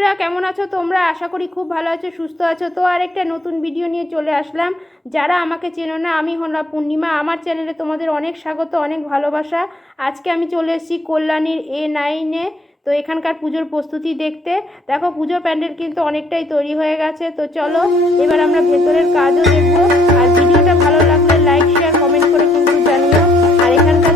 বন্ধুরা কেমন আছো তোমরা? আশা করি খুব ভালো আছো, সুস্থ আছো। তো আরেকটা নতুন ভিডিও নিয়ে চলে আসলাম। যারা আমাকে চেনো না, আমি হলাম পূর্ণিমা। আমার চ্যানেলে তোমাদের অনেক স্বাগত, অনেক ভালোবাসা। আজকে আমি চলে এসেছি কল্যাণীর A9-এ। তো এখানকার পুজোর প্রস্তুতি দেখতে। দেখো পুজো প্যান্ডেল কিন্তু অনেকটাই তৈরি হয়ে গেছে। তো চলো এবার আমরা ভেতরের কাজও দেখবো। আর ভিডিওটা ভালো লাগলে লাইক শেয়ার কমেন্ট করে কিন্তু জানিও। আর এখানকার